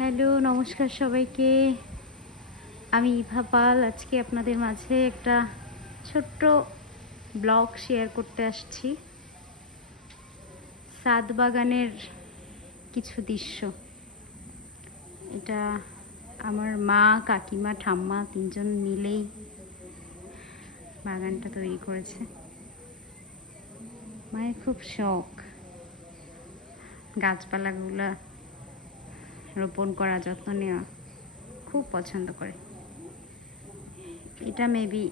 Hello, নমস্কার সবাইকে। আমি ইভা পাল। আজকে আপনাদের মাঝে একটা ছোট্ট ব্লগ শেয়ার করতে আসছি। ছাদ বাগানের কিছু দৃশ্য। এটা আমার মা, কাকিমা, ঠাম্মা তিনজন মিলেই বাগানটা তৈরি করেছে। মায়ের খুব শখ গাছপালাগুলা রোপণ করা, যত্ন নেওয়া, খুব পছন্দ করে। এটা মেবি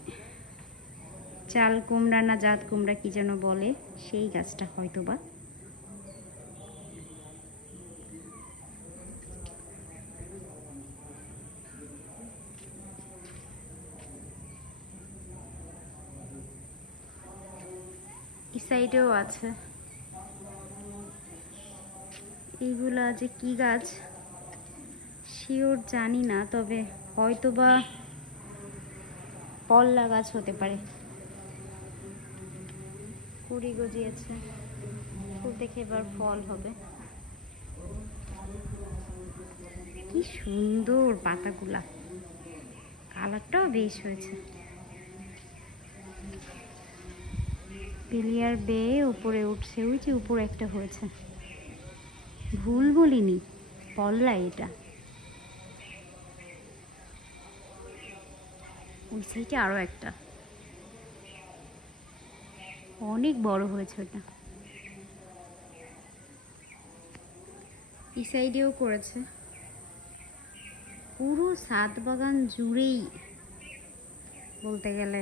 চাল কুমড়া না জাত কুমড়া কি যেন বলে, সেই গাছটা হয়তো বা। এই সাইডেও আছে। এইগুলা যে কি গাছ শিওর জানি না, তবে হয়তো বা পল্লা গাছ হতে পারে। কুড়ি গজিয়েছে, ফুল দেখে এবার ফল হবে। কি সুন্দর পাতাগুলা, কালারটাও বেশ হয়েছে। পিলিয়ার বেয়ে উপরে উঠছে, ওই যে উপরে একটা হয়েছে। ভুল বলিনি, পল্লা এটা। ওই সাইডে আরো একটা, অনেক বড় হয়েছে ওটা। এই সাইডেও করেছে। পুরো ছাদ বাগান জুড়েই বলতে গেলে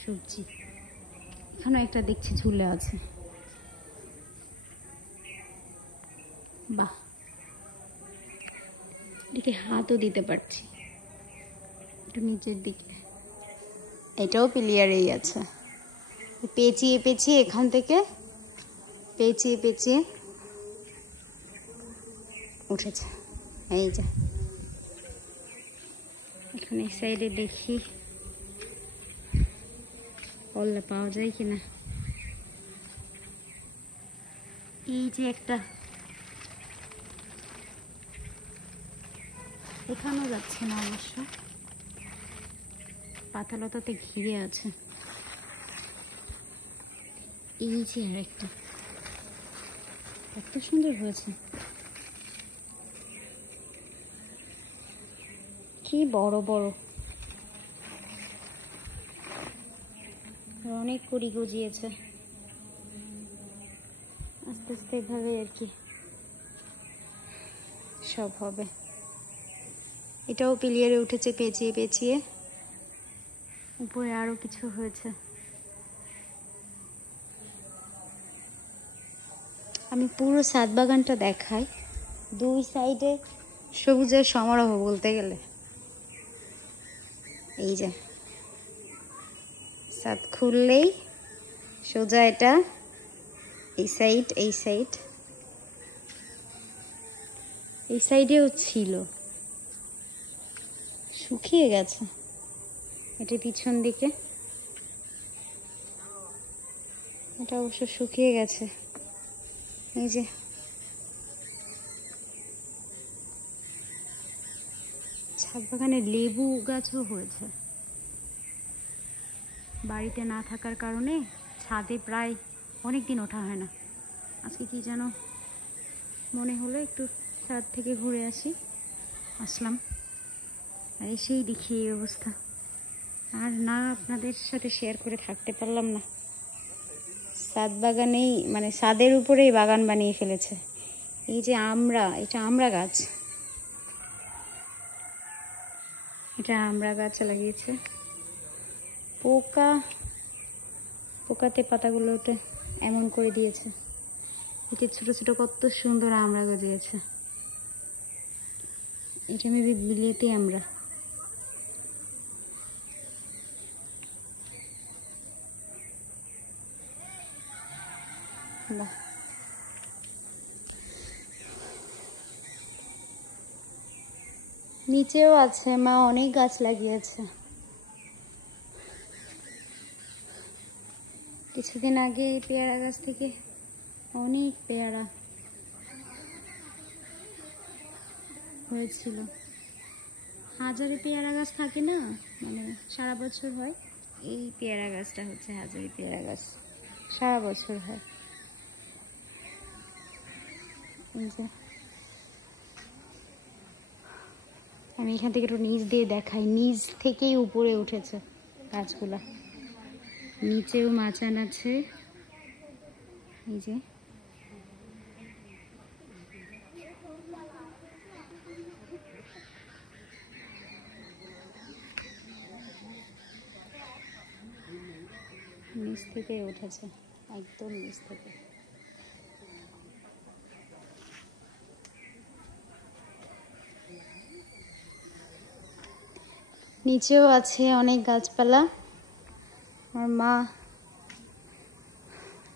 সবজি। এখানে একটা দেখছি ঝুলে আছে। বাহ, এদিকে হাতও দিতে পারছি একটু নিচের দিকে। এটাও পিলিয়ারেই আছে। পেঁচিয়ে পেঁচিয়ে এখান থেকে পেঁচিয়ে পেঁচিয়ে উঠেছে। এই যে এখানে এই সাইডে দেখি পল্লা পাওয়া যায় কিনা। এই যে একটা, এখানেও যাচ্ছে না অবশ্য, পাতালতাতে ঘিরে আছে। এই যে আর একটা, এত সুন্দর হয়েছে। কি বড় বড়, অনেক কুড়ি গজিয়েছে। আস্তে আস্তে এভাবে আর কি সব হবে। এটাও পিলিয়ারে উঠেছে পেঁচিয়ে পেঁচিয়ে। উপরে আরো কিছু হয়েছে। আমি পুরো ছাদ বাগানটা দেখাই। দুই সাইডে সবুজের সমারোহ বলতে গেলে। এই যে ছাদ খুললেই সোজা এটা, এই সাইড, এই সাইড, এই সাইডেও ছিল, শুকিয়ে গেছে। এটা পিছন দিকে, এটা অবশ্য শুকিয়ে গেছে। এই যে ছাদ বাগানে লেবু গাছও হয়েছে। বাড়িতে না থাকার কারণে ছাদে প্রায় অনেক দিন ওঠা হয় না। আজকে কি যেন মনে হলো একটু ছাদ থেকে ঘুরে আসলাম, আর এসেই দেখি এই অবস্থা। আর না আপনাদের সাথে শেয়ার করে থাকতে পারলাম না। ছাদ বাগানেই মানে ছাদের উপরেই বাগান বানিয়ে ফেলেছে। এই যে আমরা, এটা আমরা গাছ, এটা আমরা গাছ লাগিয়েছে। পোকাতে পাতাগুলোতে এমন করে দিয়েছে। এটা ছোট ছোট কত সুন্দর আমরা গজিয়েছে। এটা মেবি বিলেতে আমরা। বাহ, নিচেও আছে। মা অনেক গাছ লাগিয়েছে। কিছুদিন আগে এই পেয়ারা গাছ থেকে অনেক পেয়ারা হয়েছিল। হাজারি পেয়ারা গাছ থাকে না, মানে সারা বছর হয়, এই পেয়ারা গাছটা হচ্ছে হাজারি পেয়ারা গাছ, সারা বছর হয়। এই যে আমি এখান থেকে একটু নিচ দিয়ে দেখাই, নিচ থেকেই উপরে উঠেছে গাছগুলা, নিচেও মাচান আছে। এই যে নিচ থেকে উঠেছে, একদম নিচ থেকে। নিচেও আছে অনেক গাছপালা, আমার মা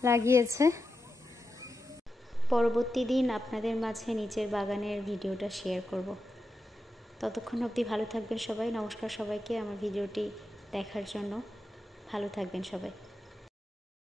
লাগিয়েছে। পরবর্তী দিন আপনাদের মাঝে নিচের বাগানের ভিডিওটা শেয়ার করব। ততক্ষণ অবধি ভালো থাকবেন সবাই। নমস্কার সবাইকে আমার ভিডিওটি দেখার জন্য। ভালো থাকবেন সবাই।